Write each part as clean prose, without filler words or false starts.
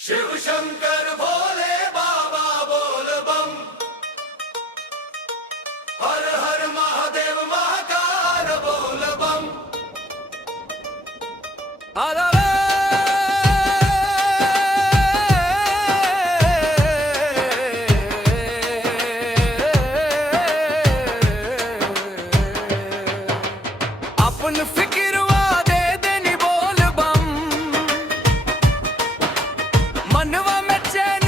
शिव शंकर भोले बाबा बोल बम। हर हर महादेव महाकाल बोल बम। अपन फिकिरवा दे देनी बोल बम, मनवा में चैन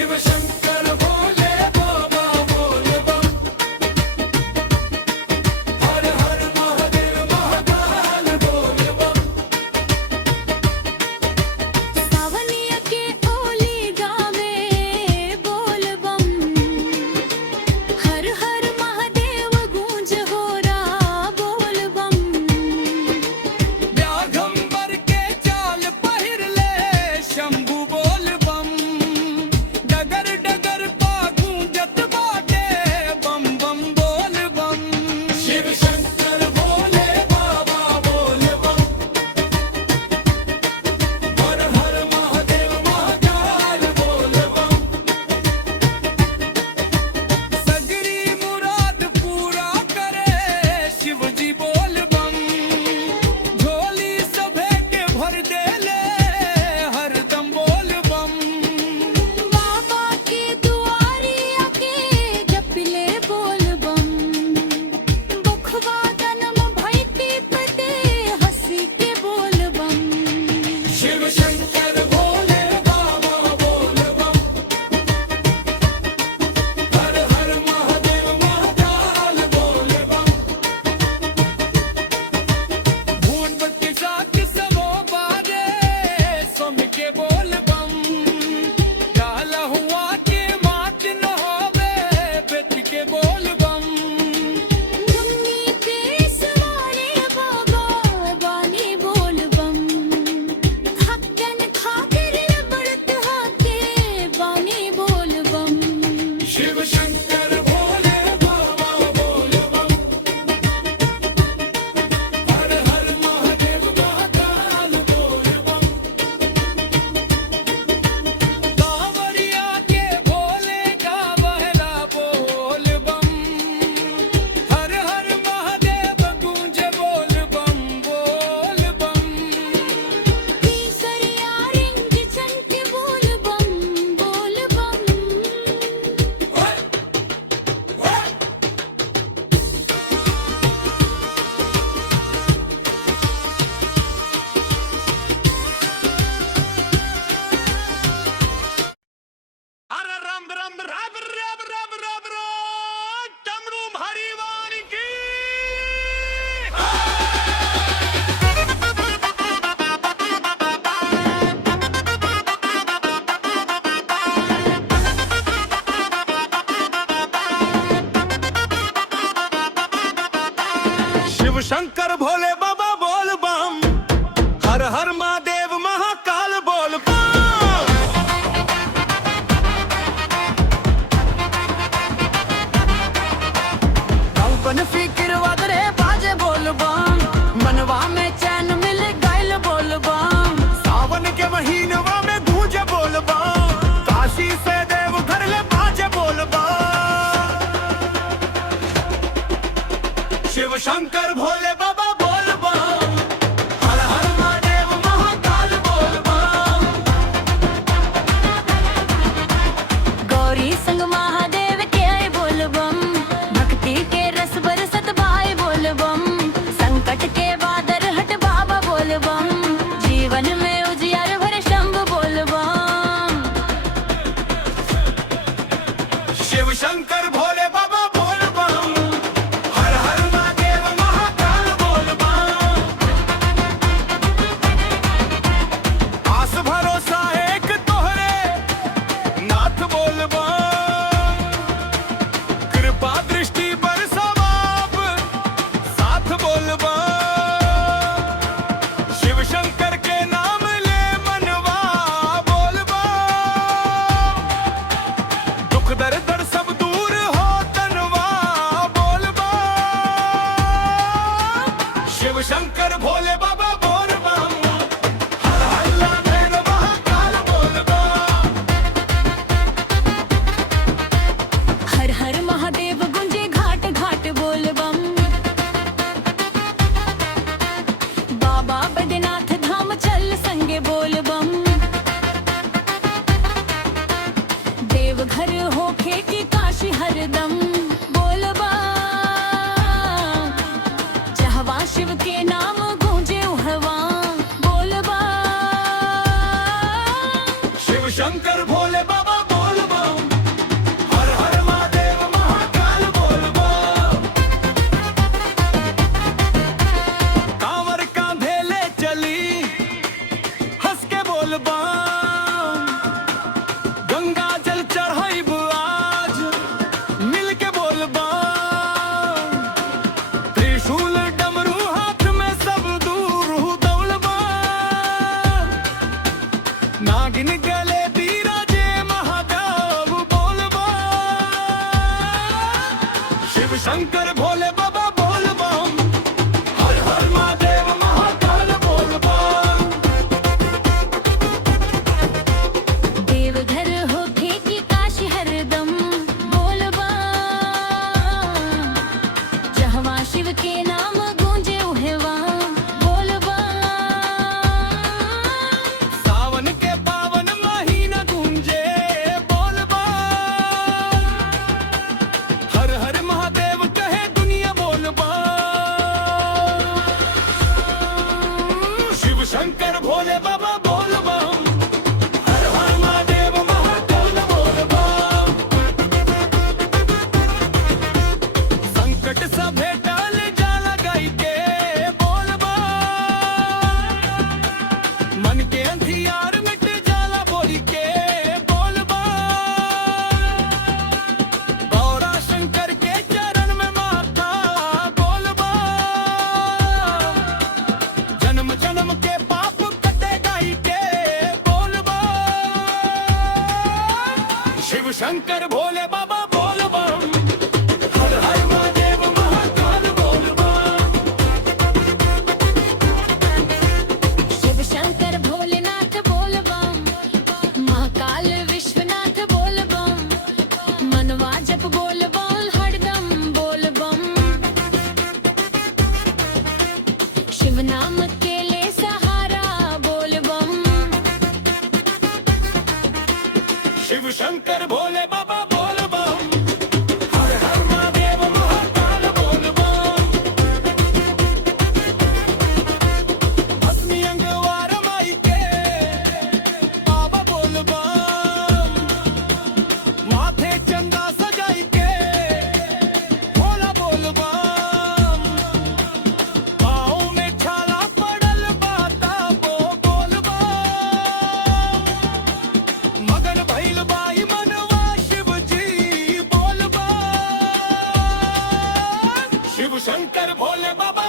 शिव शंकर भोले बाबा बोल बम हर हर महादेव महाकाल बोल बम सावनिया के ओली गावे बोल बम हर हर महादेव गूंज हो रहा बोल बम व्याघंबर के चाल पहिर ले शंभु बोल बम डगर डगर पा गूंजत बाटे बम बम बोल बम शिव शंकर भोले बाबा बोल बम हर हर महादेव महाकाल बोल बम सगरी मुराद पूरा करे शिव जी बोल बम झोली सभे के भर दे ले हरदम बोल बम बाबा के दुआरी आके जपले बोल बम बुखवा जन्म भइती पते हंसी के बोल बम शिव शंकर भोले बाबा बोल बम हर हर महादेव महाकाल बोल बम भून बत्ती साथ सबो बारे सुन के बोल बम काला हुआ के मात न होवे बेट के बोल बम धुन्नी पे सवारे बाबा बानी बोल बम हक्कन खातिर लबड़त हाके बानी बोल बम शिव शंकर भोले बाबा बोल बम हर हर महादेव महाकाल बोल बम कांवरिया के भोले का बहला बोल बम हर हर महादेव गूंजे बोल बम तीसरिया रिंग चंट बोल बम बोल बम अरे राम राम राम राम राम राम राम डमरू हरिवान की शिव शंकर भोले बाबा बोल बम हर हर महादेव महाकाल बोल बम कौन फिक्र वगरे बाजे बोल बम मनवा में चैन मिल गइल बोल बम सावन के महीनवा में गूंजे बोल बम काशी से देव घर ले बाजे बोल बम शिव शंकर भोले बाबा बोल बम हर हर महादेव महाकाल बोल बम गौरी संग महादेव के आए बोल बम भक्ति के रस बरसत भाई बोल बम संकट के बादर हट बाबा बोल बम जीवन में उजियार भर शंभ बोल बम शिव शंकर भोले बाबा बोल बम हर हर महादेव महाकाल बोल बम आस भरोसा एक तोहरे नाथ बोल बम कृपा दृष्टि बरसाव साथ बोल बम शिव शंकर के नाम ले मनवा बोल बम दुख दर्द सब दूर हो तनवा बोल बम शिव शंकर भोले बाबा बोल बम हर हर महादेव महाकाल बोल बम हर हर महादेव गुंजे घाट घाट बोल बम बाबा बैद्यनाथ धाम चल संगे बोल बम देवघर होखे की काशी हरदम बोल बम जहवा शिव के नाम गूंजे उहवा बोल बम शिव शंकर भोले बाबा बोल बम शंकर भोले बाबा बोल बम, हर हर महादेव महाकाल बोल बम। देवघर होके की काशी हरदम बोल बम, जहवा शिव के नाम गूंजे उहवा बोल बम। सावन के पावन महीना गूंजे बोल बम, हर हर महादेव कहे दुनिया बोल बम। शिव शंकर भोले बाबा बोल बम, हर हर महादेव महाकाल बोल बम। संकट सा भेटाल जाला गाई के बोल बम, मन के अंधियार मिट जाला बोली के बोल बम। गौरा शंकर के चरण में माथा बोल बम, जन्म जन्म के पाप कटे गाई के बोल बम। शिव शंकर भोले बाबा बोल बम, हर हर महादेव महाकाल बोल बम। शिव शंकर भोलेनाथ बोल बम, महाकाल विश्वनाथ बोल बम, मनवा जप बोल बोल हरदम बोल बम। शिव नाम के ले सहारा बोल बम, शिव शंकर भोले बाबा बोल बम, हर हर महादेव महाकाल बोल बम। भस्मी अंगवार माई के बाबा बोल बम, माथे चंदा सजाई के भोला बोल बम। पाँव में छाला पड़ल बाता वो बोल बम, मगन भइल बाई मनवा शिव जी बोल बम। शिव शंकर भोले बाबा